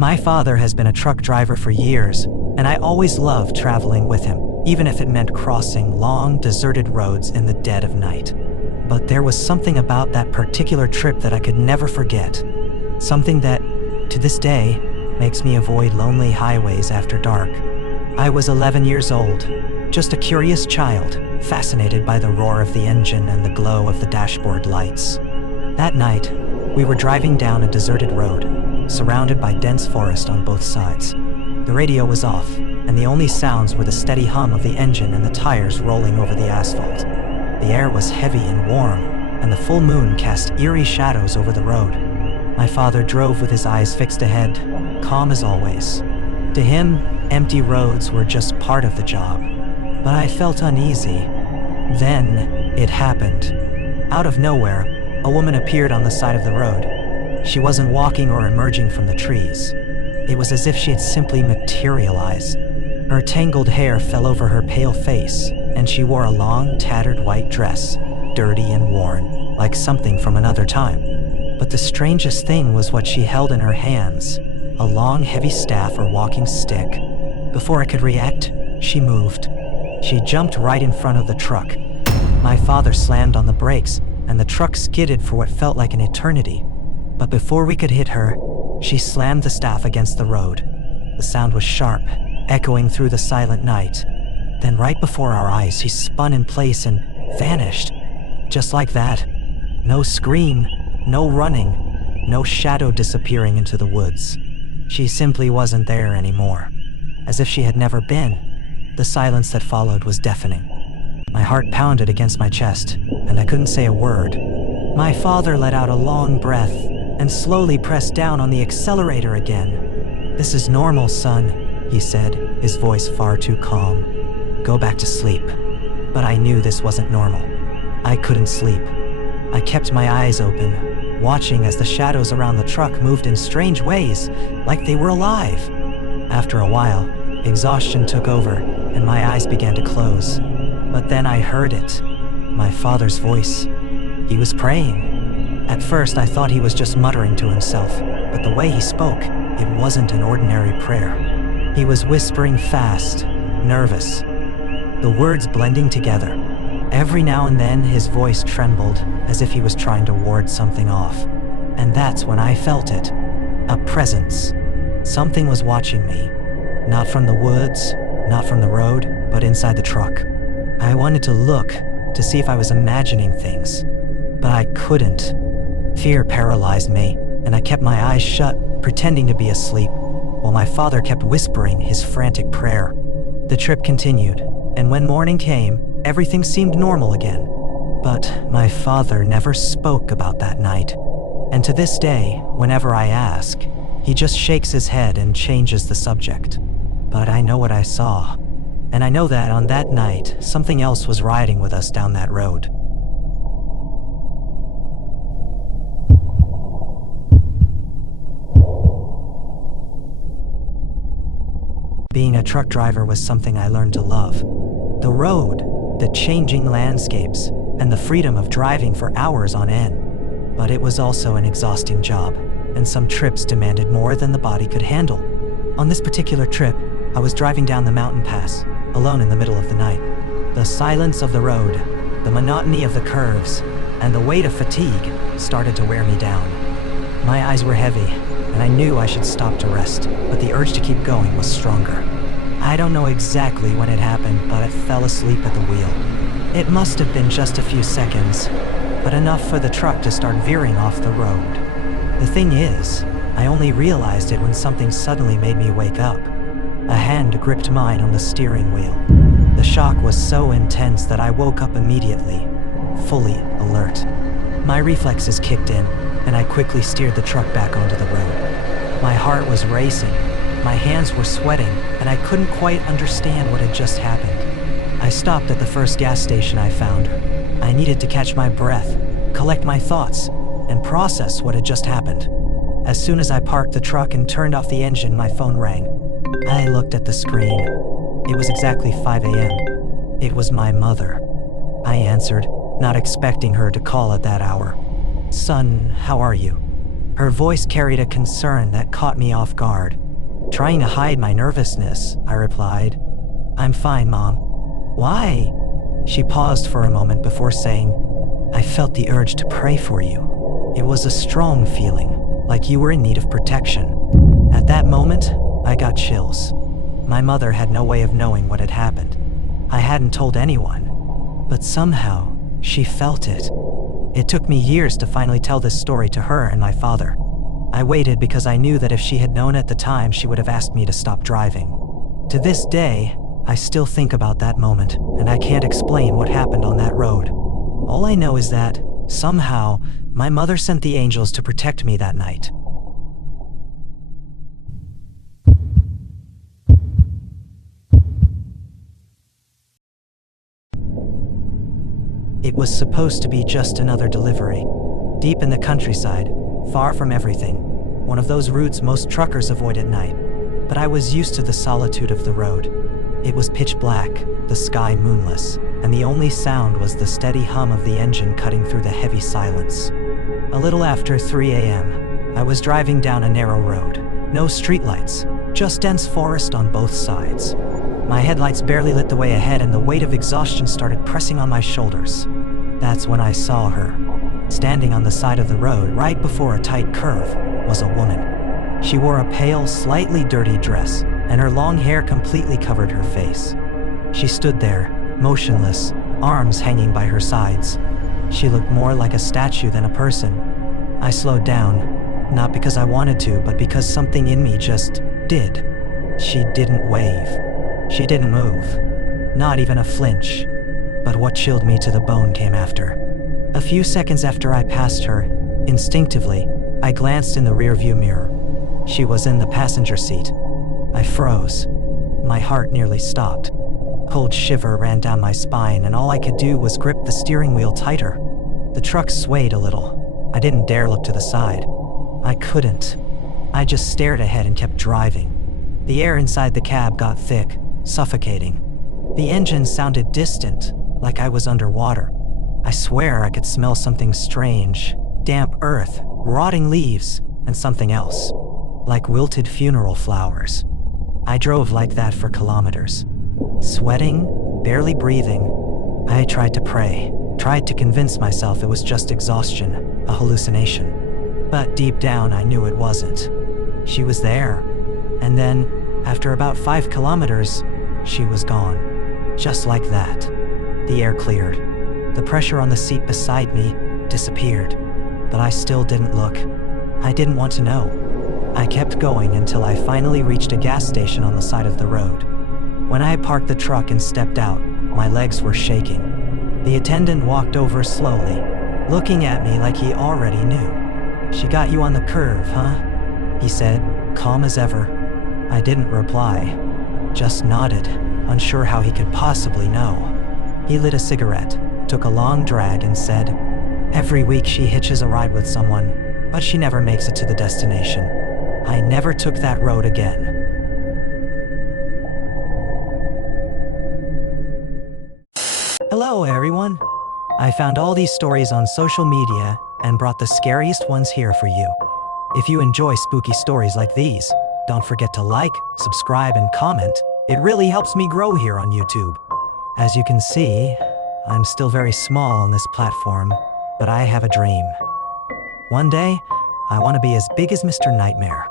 My father has been a truck driver for years, and I always loved traveling with him, even if it meant crossing long, deserted roads in the dead of night. But there was something about that particular trip that I could never forget. Something that, to this day, makes me avoid lonely highways after dark. I was 11 years old, just a curious child, fascinated by the roar of the engine and the glow of the dashboard lights. That night, we were driving down a deserted road, surrounded by dense forest on both sides. The radio was off, and the only sounds were the steady hum of the engine and the tires rolling over the asphalt. The air was heavy and warm, and the full moon cast eerie shadows over the road. My father drove with his eyes fixed ahead, calm as always. To him, empty roads were just part of the job. But I felt uneasy. Then, it happened. Out of nowhere, a woman appeared on the side of the road. She wasn't walking or emerging from the trees. It was as if she had simply materialized. Her tangled hair fell over her pale face, and she wore a long, tattered white dress, dirty and worn, like something from another time. But the strangest thing was what she held in her hands, a long, heavy staff or walking stick. Before I could react, she moved. She jumped right in front of the truck. My father slammed on the brakes, and the truck skidded for what felt like an eternity. But before we could hit her, she slammed the staff against the road. The sound was sharp, echoing through the silent night. Then right before our eyes, she spun in place and vanished. Just like that. No scream, no running, no shadow disappearing into the woods. She simply wasn't there anymore. As if she had never been. The silence that followed was deafening. My heart pounded against my chest, and I couldn't say a word. My father let out a long breath and slowly pressed down on the accelerator again. "This is normal, son," he said, his voice far too calm. "Go back to sleep." But I knew this wasn't normal. I couldn't sleep. I kept my eyes open, watching as the shadows around the truck moved in strange ways, like they were alive. After a while, exhaustion took over, and my eyes began to close. But then I heard it. My father's voice. He was praying. At first, I thought he was just muttering to himself, but the way he spoke, it wasn't an ordinary prayer. He was whispering fast, nervous, the words blending together. Every now and then, his voice trembled, as if he was trying to ward something off. And that's when I felt it. A presence. Something was watching me. Not from the woods, not from the road, but inside the truck. I wanted to look, to see if I was imagining things. But I couldn't. Fear paralyzed me, and I kept my eyes shut, pretending to be asleep, while my father kept whispering his frantic prayer. The trip continued, and when morning came, everything seemed normal again. But my father never spoke about that night. And to this day, whenever I ask, he just shakes his head and changes the subject. But I know what I saw. And I know that on that night, something else was riding with us down that road. Being a truck driver was something I learned to love. The road, the changing landscapes, and the freedom of driving for hours on end. But it was also an exhausting job, and some trips demanded more than the body could handle. On this particular trip, I was driving down the mountain pass, alone in the middle of the night. The silence of the road, the monotony of the curves, and the weight of fatigue started to wear me down. My eyes were heavy, and I knew I should stop to rest, but the urge to keep going was stronger. I don't know exactly when it happened, but I fell asleep at the wheel. It must have been just a few seconds, but enough for the truck to start veering off the road. The thing is, I only realized it when something suddenly made me wake up. A hand gripped mine on the steering wheel. The shock was so intense that I woke up immediately, fully alert. My reflexes kicked in, and I quickly steered the truck back onto the road. My heart was racing, my hands were sweating, and I couldn't quite understand what had just happened. I stopped at the first gas station I found. I needed to catch my breath, collect my thoughts, and process what had just happened. As soon as I parked the truck and turned off the engine, my phone rang. I looked at the screen. It was exactly 5 a.m. It was my mother. I answered, not expecting her to call at that hour. "Son, how are you?" Her voice carried a concern that caught me off guard. Trying to hide my nervousness, I replied, "I'm fine, Mom." "Why?" She paused for a moment before saying, "I felt the urge to pray for you. It was a strong feeling, like you were in need of protection." At that moment, I got chills. My mother had no way of knowing what had happened. I hadn't told anyone, but somehow she felt it. It took me years to finally tell this story to her and my father. I waited because I knew that if she had known at the time, she would have asked me to stop driving. To this day, I still think about that moment, and I can't explain what happened on that road. All I know is that, somehow, my mother sent the angels to protect me that night. It was supposed to be just another delivery. Deep in the countryside, far from everything. One of those routes most truckers avoid at night. But I was used to the solitude of the road. It was pitch black, the sky moonless, and the only sound was the steady hum of the engine cutting through the heavy silence. A little after 3 a.m., I was driving down a narrow road. No streetlights, just dense forest on both sides. My headlights barely lit the way ahead, and the weight of exhaustion started pressing on my shoulders. That's when I saw her. Standing on the side of the road right before a tight curve was a woman. She wore a pale, slightly dirty dress, and her long hair completely covered her face. She stood there, motionless, arms hanging by her sides. She looked more like a statue than a person. I slowed down, not because I wanted to, but because something in me just did. She didn't wave. She didn't move. Not even a flinch. But what chilled me to the bone came after. A few seconds after I passed her, instinctively, I glanced in the rearview mirror. She was in the passenger seat. I froze. My heart nearly stopped. A cold shiver ran down my spine, and all I could do was grip the steering wheel tighter. The truck swayed a little. I didn't dare look to the side. I couldn't. I just stared ahead and kept driving. The air inside the cab got thick, suffocating. The engine sounded distant, like I was underwater. I swear I could smell something strange. Damp earth, rotting leaves, and something else. Like wilted funeral flowers. I drove like that for kilometers. Sweating, barely breathing. I tried to pray, tried to convince myself it was just exhaustion, a hallucination. But deep down I knew it wasn't. She was there. And then, after about 5 kilometers, she was gone. Just like that. The air cleared. The pressure on the seat beside me disappeared. But I still didn't look. I didn't want to know. I kept going until I finally reached a gas station on the side of the road. When I parked the truck and stepped out, my legs were shaking. The attendant walked over slowly, looking at me like he already knew. "She got you on the curve, huh?" he said, calm as ever. I didn't reply, just nodded, unsure how he could possibly know. He lit a cigarette, took a long drag, and said, "Every week she hitches a ride with someone, but she never makes it to the destination." I never took that road again. Hello, everyone. I found all these stories on social media and brought the scariest ones here for you. If you enjoy spooky stories like these, don't forget to like, subscribe, and comment. It really helps me grow here on YouTube. As you can see, I'm still very small on this platform, but I have a dream. One day, I want to be as big as Mr. Nightmare.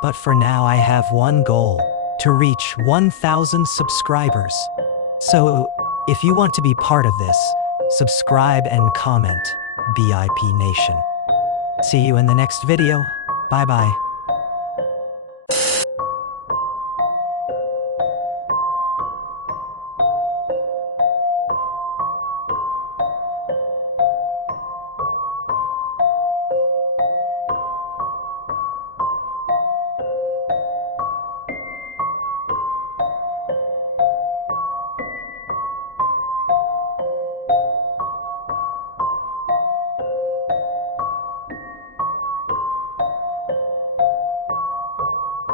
But for now, I have one goal: to reach 1,000 subscribers. So, if you want to be part of this, subscribe and comment, BIP Nation. See you in the next video. Bye-bye.